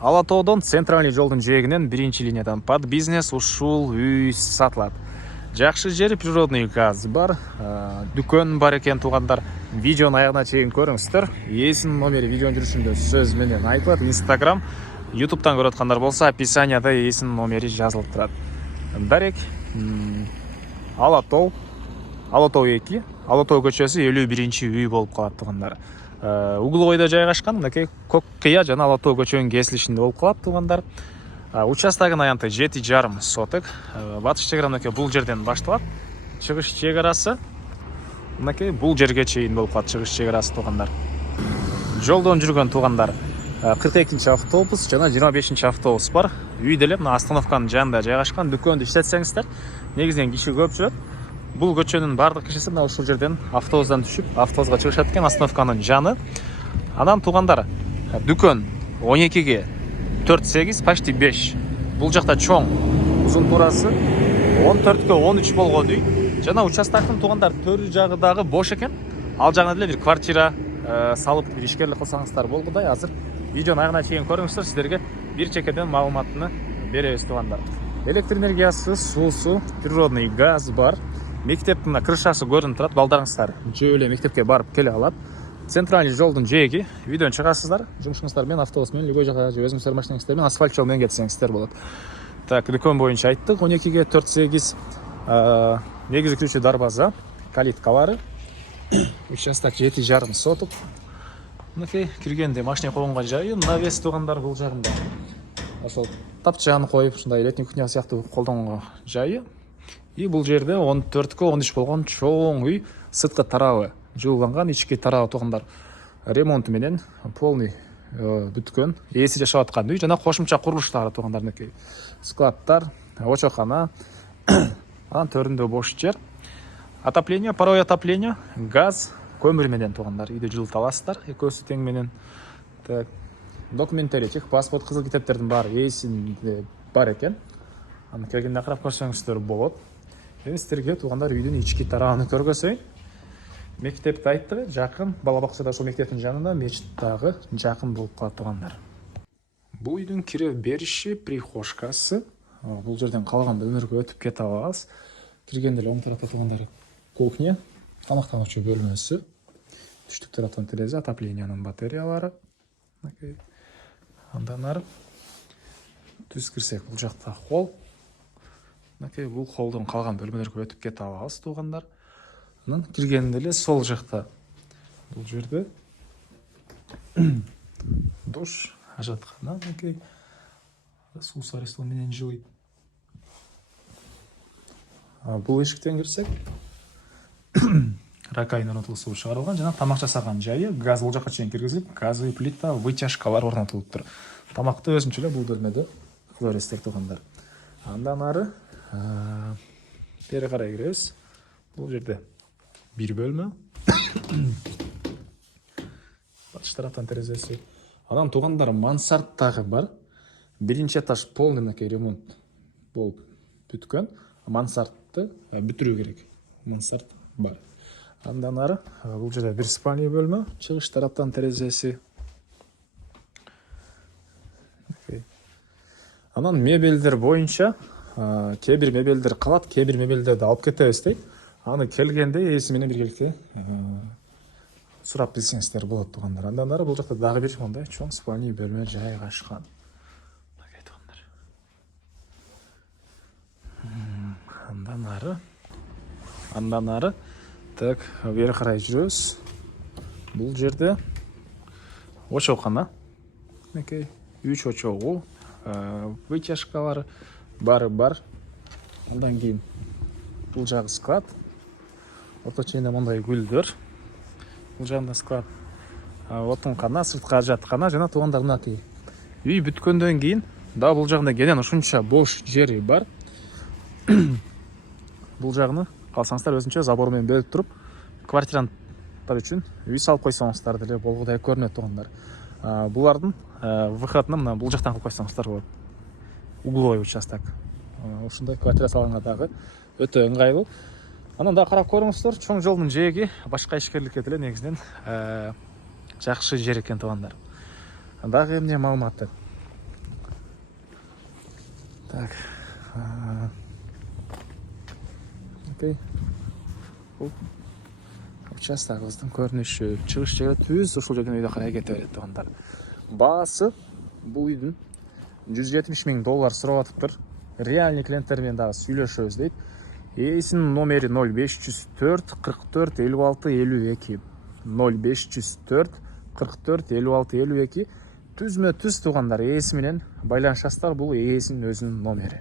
Ала Таудон центральный жолдун жээгинен биринчи линиядан под бизнес ушул үй сатылат. Жакшы жери природный газ бар, дүкөн бар экен туугандар. Видеонун аягына чейин көрүңүздөр. Ээсинин номери видеонун жүрүшүндө сөз менен айтылат. Instagram, YouTube'дан көрүп аткандар болсо, описанияда ээсинин номери жазылып турат. Дарек Ала Тоо 2, Ала Тоо көчөсү 51-чи үй болуп калат туугандар. Угловойдо жайгашкан, мынакей Көк Кыя жана Ала Тоо көчөнүн кесилишинде болуп калат туугандар. Участогунун аянты 7,5 соток. Батыш чек ара мынакей бул жерден башталат. Чыгыш чек арасы мынакей бул жерге чейин болуп калат, чыгыш чек арасы туугандар. Жолдон жүргөн туугандар 42-чи автобус жана 25-чи автобус бар. Үй деле мына остановканын жанында жайгашкан. Дүкөндү иштетсеңиздер, негизинен киши көп жүрөт. Бул көчөнүн бардык кишиси мына ушул жерден автобустан түшүп, автобуска чыгышат экен, остановканын жаны. Анан туугандар, дүкөн 12ге 4-8, почти 5. Бул жакта чоң, узун турасы 14ге 13 болгон үй. Жана участоктун туугандар төр жагы дагы бош экен. Ал жагына деле бир квартира салып бир ишкерлик кылсаңыздар болгудай. Азыр видеонун аягына чейин көрүңүздөр, сиздерге бир чекеден маалыматты беребиз туугандар. Электр энергиясы, суусу, природный газ бар. Мектептин крышасы көрүнүп турат, балдарыңыздар жөө эле мектепке барып келе алат. Центральный жолдун жээги, үйдөн чыгасыздар, жумушуңуздар менен автобус менен любой жака же өзүңүздөр машинаңыздар менен асфальт жол менен кетсеңиздер болот. Так, дүкөн боюнча айттык, 12ге 4-8 негизи кирүүчү дарбаза, калиткалары, участок 7,5 соток. Мынакей киргенде машина койгонго жайы, навес туугандар бул жагында. Ошол тапчан коюп, ушундай летний кухня сыяктуу колдонгонго жайы. И бул жерде 14ге 13 болгон чоң үй, сырткы тарабы жууланган, ички тарабы туугандар ремонту менен полный бүткөн, ээси жашап аткан үй жана кошумча курулуштары туугандар, мынакей складтар, очокана, анан төрүндө бош жер. Отопление, паровой отопление, газ, көмүр менен туугандар үйдө жылыта аласыздар, экөөсү тең менен. Так, документтери, паспорт, кызыл китептердин баары ээсинде бар экен. Аны келгенде карап көрсөңүздөр болот. Эми сиздерге туугандар үйдүн ички тарабын көргөзөйүн. Мектепти айттык, жакын, бала бакчада ошол мектептин жанында, мечит дагы жакын болуп калат туугандар. Бул үйдүн кире бериши, прихожкасы. Бул жерден калган бөлмөлөргө өтүп кете алабыз. Киргенде эле оң тарапта туугандар кухня, тамактануучу бөлмөсү, түштүк тараптан терезе, отоплениянын батареялары. Андан ары түз кирсек, бул жакта холл. Бул холдон калган бөлмөлөргө өтүп кете алабыз туугандар. Анан киргенде эле сол жакта бул жерде душ, ажаткана, суу сарыстоо менен жылыйт. Бул эшиктен кирсек, ракайын орнотулуп суу чыгарылган жана тамак жасаган жайы, газ бул жака чейин киргизилип, газовый плита, вытяжкалар орнотулуптур. Тамакты өзүнчө эле бул бөлмөдө кылабыз туугандар. Андан ары бери карай киребиз. Бул жерде бир бөлмө. Батыш тараптан терезеси. Анан туугандар мансард дагы бар. Биринчи этаж полный мынакей ремонт болуп бүткөн. Мансардты бүтүрүү керек. Мансард бар. Андан ары бул жерде бир спальный бөлмө, чыгыш тараптан терезеси. Анан мебелдер боюнча кээ бир мебелдер калат, кээ бир мебелдерди алып кетебиз дейт. Аны келгенде ээси менен биргеликте сурап билсеңиздер болот туугандар. Андан ары бул жакта дагы бир мындай чоң спальный бөлмө жайгашкан. Андан ары так, бери карай жүрөбүз. Бул жерде очокана, мынакей 3 очогу, вытяжкалары бары бар. Андан кийин бул жагы склад. Орто чейинде мындай гүлдөр. Бул жагында склад. Отункана, сырткы ажаткана жана туугандар мынакей үй бүткөндөн кийин да бул жагында кенен ушунча бош жери бар. Бул жагыны калсаңыздар өзүнчө забор менен бөлүп туруп, квартиранттар үчүн үй салып койсоңуздар деле болгудай көрүнөт туугандар. Булардын выходун мына бул жактан кылып койсоңуздар болот. Угловой участок. Ушундай квартира салганга дагы өтө ыңгайлуу. Анан да карап көрүңүздөр, чоң жолдун жээги башка ишкерликке деле негизинен жакшы жер экен туугандар. Дагы эмне маалыматы? Так. Окей. Бұл участогыбыздын көрүнүшү. Чыгыш жери түз ушул жерден үйдө карай кете берет туугандар. Баасы бул үйдүн $170,000 сурап атыптыр. Реальный клиенттер менен дагы сүйлөшөбүз дейт. Ээсинин номери 0504 44 56 52. 0504 44 56 52. Түзмө түз туугандар ээси менен байланышасыздар. Бул ээсинин өзүнүн номери.